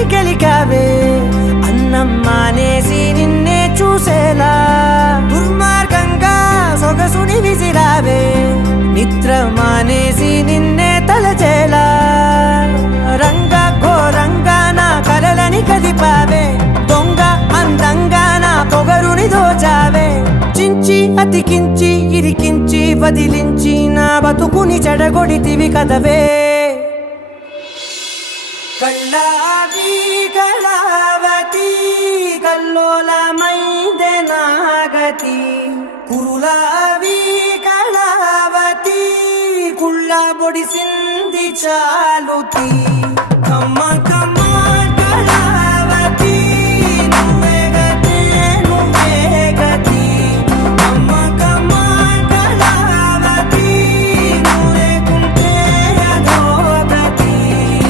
ఆశని గెలికావే అన్నం మానేసి నిన్నే చూసేలా దుర్మార్గంగా సొగసుని విసిరావే నిద్ర మానేసి నిన్నే తలచేలా రంగా ఘోరంగా నా కలలని కదిపావే దొంగ అందంగా నా పొగరుని దోచావే చించి అతికించి ఇరికించి వదిలించి నా బతుకుని చెడగొడితివి కదవే కళ్ళావి కళావతి కల్లోలమైందే నాగతి కురులావి కళావతి కుళ్ళ బొడిసింది చాలుతి